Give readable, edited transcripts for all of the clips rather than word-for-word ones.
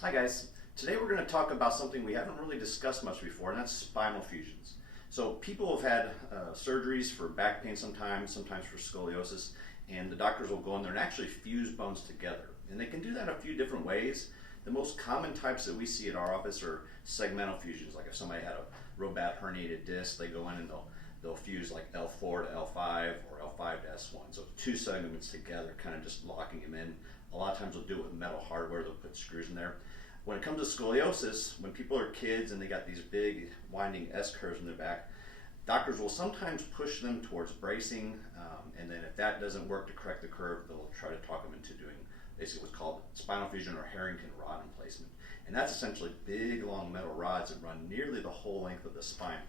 Hi guys, today we're going to talk about something we haven't really discussed much before, and that's spinal fusions. So people have had surgeries for back pain sometimes for scoliosis, and the doctors will go in there and actually fuse bones together. And they can do that a few different ways. The most common types that we see at our office are segmental fusions. Like if somebody had a real bad herniated disc, they go in and they'll fuse like L4 to L5 or L5 to S1. So two segments together, kind of just locking them in. A lot of times they'll do it with metal hardware, they'll put screws in there. When it comes to scoliosis, when people are kids and they got these big winding S curves in their back, doctors will sometimes push them towards bracing, and then if that doesn't work to correct the curve, they'll try to talk them into doing basically what's called spinal fusion or Herrington rod emplacement. And that's essentially big long metal rods that run nearly the whole length of the spine.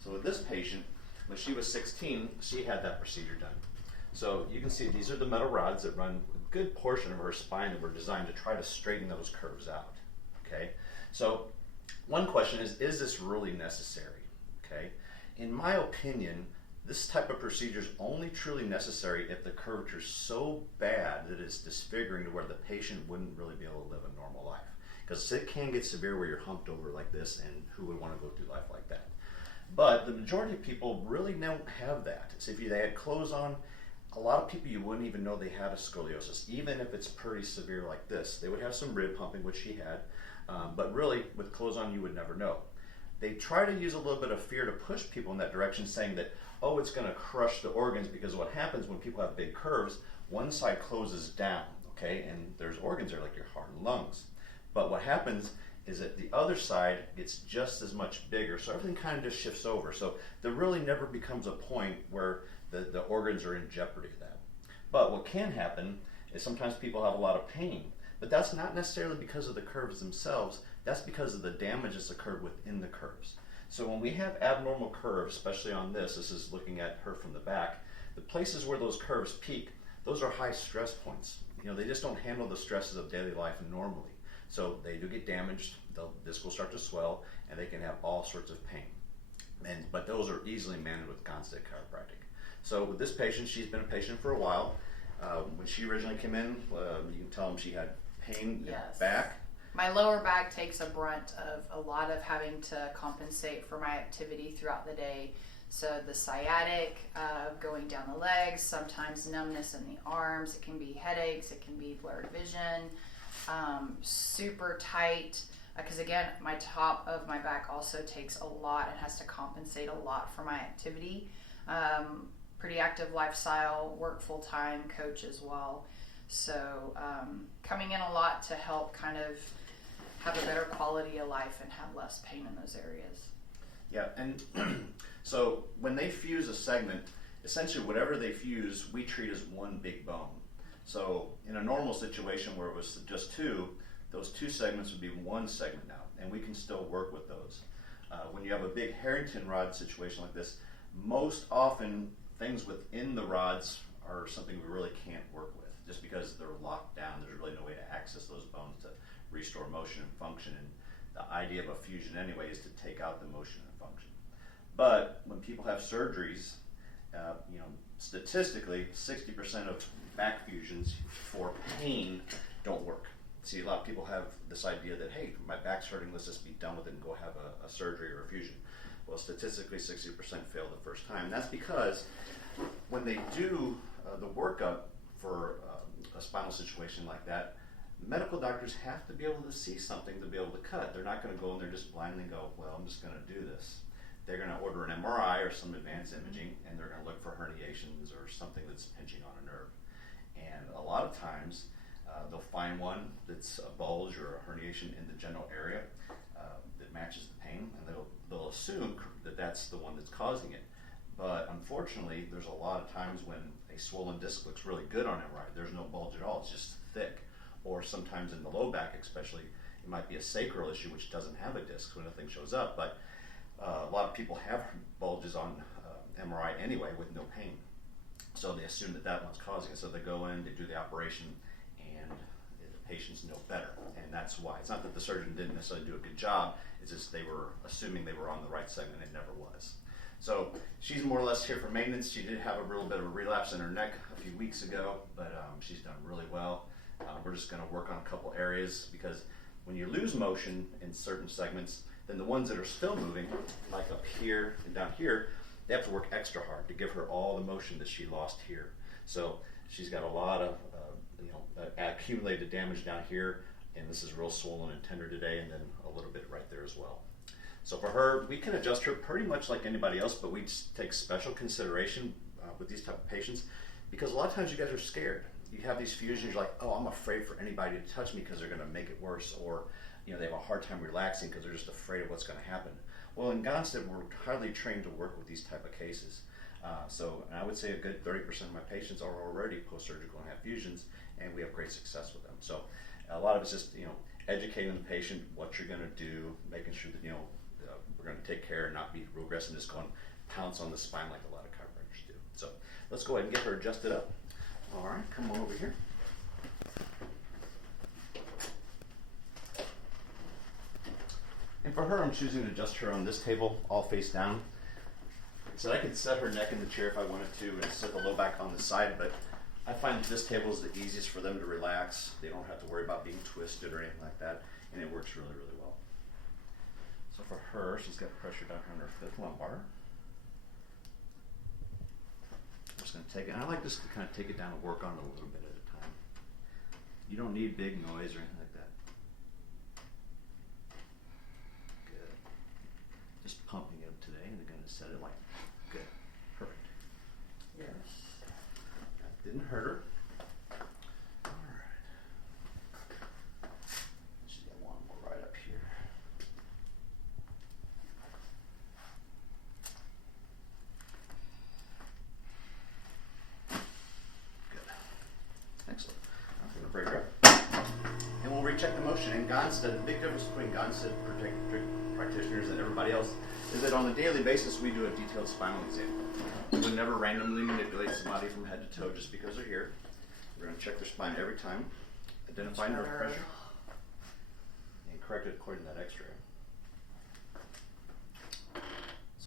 So with this patient, when she was 16, she had that procedure done. So you can see these are the metal rods that run a good portion of her spine that were designed to try to straighten those curves out. Okay, so one question is this really necessary? Okay, in my opinion, this type of procedure is only truly necessary if the curvature is so bad that it's disfiguring to where the patient wouldn't really be able to live a normal life. Because it can get severe where you're humped over like this, and who would want to go through life like that? But the majority of people really don't have that. So if they had clothes on, a lot of people you wouldn't even know they had a scoliosis, even if it's pretty severe like this. They would have some rib pumping, which she had, but really with clothes on you would never know. They try to use a little bit of fear to push people in that direction, saying that, oh, it's going to crush the organs, because what happens when people have big curves, one side closes down, okay, and there's organs there like your heart and lungs. But what happens is that the other side gets just as much bigger, so everything kind of just shifts over. So there really never becomes a point where the organs are in jeopardy of that. But what can happen is sometimes people have a lot of pain, but that's not necessarily because of the curves themselves, that's because of the damage that's occurred within the curves. So when we have abnormal curves, especially on this is looking at her from the back, the places where those curves peak, those are high stress points. You know, they just don't handle the stresses of daily life normally. So they do get damaged, the disc will start to swell, and they can have all sorts of pain. But those are easily managed with Gonstead Chiropractic. So with this patient, she's been a patient for a while. When she originally came in, you can tell them she had pain in Yes. the back. My lower back takes a brunt of a lot of having to compensate for my activity throughout the day. So the sciatic, going down the legs, sometimes numbness in the arms, it can be headaches, it can be blurred vision, super tight, because again, my top of my back also takes a lot and has to compensate a lot for my activity. Pretty active lifestyle, work full time, coach as well. So coming in a lot to help kind of have a better quality of life and have less pain in those areas. Yeah, and so when they fuse a segment, essentially whatever they fuse, we treat as one big bone. So in a normal situation where it was just two, those two segments would be one segment now, and we can still work with those. When you have a big Herrington rod situation like this, most often things within the rods are something we really can't work with, just because they're locked down. There's really no way to access those bones to restore motion and function, and the idea of a fusion anyway is to take out the motion and function. But when people have surgeries, statistically 60% of back fusions for pain don't work. See, a lot of people have this idea that, hey, my back's hurting, let's just be done with it and go have a surgery or a fusion. Well, statistically 60% fail the first time. And that's because when they do the workup for a spinal situation like that, medical doctors have to be able to see something to be able to cut. They're not going to go in there just blindly go, well, I'm just going to do this. They're going to order an MRI or some advanced imaging, and they're going to look for herniations or something that's pinching on a nerve. And a lot of times they'll find one that's a bulge or a herniation in the general area that matches the pain, and they'll assume that that's the one that's causing it. But unfortunately, there's a lot of times when a swollen disc looks really good on MRI. There's no bulge at all, it's just thick. Or sometimes in the low back especially, it might be a sacral issue which doesn't have a disc when the thing shows up. But a lot of people have bulges on MRI anyway with no pain. So they assume that one's causing it. So they go in, they do the operation, and the patients know better. And that's why. It's not that the surgeon didn't necessarily do a good job, it's just they were assuming they were on the right segment, and it never was. So she's more or less here for maintenance. She did have a little bit of a relapse in her neck a few weeks ago, but she's done really well. We're just going to work on a couple areas because When you lose motion in certain segments, then the ones that are still moving, like up here and down here, they have to work extra hard to give her all the motion that she lost here. So she's got a lot of accumulated damage down here, and this is real swollen and tender today, and then a little bit right there as well. So for her, we can adjust her pretty much like anybody else, but we just take special consideration with these type of patients, because a lot of times you guys are scared. You have these fusions, you're like, oh, I'm afraid for anybody to touch me because they're going to make it worse, or they have a hard time relaxing because they're just afraid of what's going to happen. Well, in Gonstead, we're highly trained to work with these type of cases. And I would say a good 30% of my patients are already post-surgical and have fusions, and we have great success with them. So a lot of it's just educating the patient what you're going to do, making sure that we're going to take care and not be real aggressive and just go and pounce on the spine like a lot of chiropractors do. So let's go ahead and get her adjusted up. All right, come on over here. And for her, I'm choosing to adjust her on this table, all face down. So I could set her neck in the chair if I wanted to and set the low back on the side, but I find that this table is the easiest for them to relax. They don't have to worry about being twisted or anything like that, and it works really, really well. So for her, she's got pressure down here on her fifth lumbar. I'm just going to take it, and I like just to kind of take it down and work on it a little bit at a time. You don't need big noise or anything like that. Good. Just pumping it up today, and they're going to set it like good. Perfect. Yes. That didn't hurt her. All right. She's got one more right up here. Excellent. I'm going to break her up. And we'll recheck the motion. In Gonstead, the big difference between Gonstead practitioners and everybody else is that on a daily basis we do a detailed spinal exam. We would never randomly manipulate somebody from head to toe just because they're here. We're going to check their spine every time, identify nerve pressure, and correct it according to that x-ray.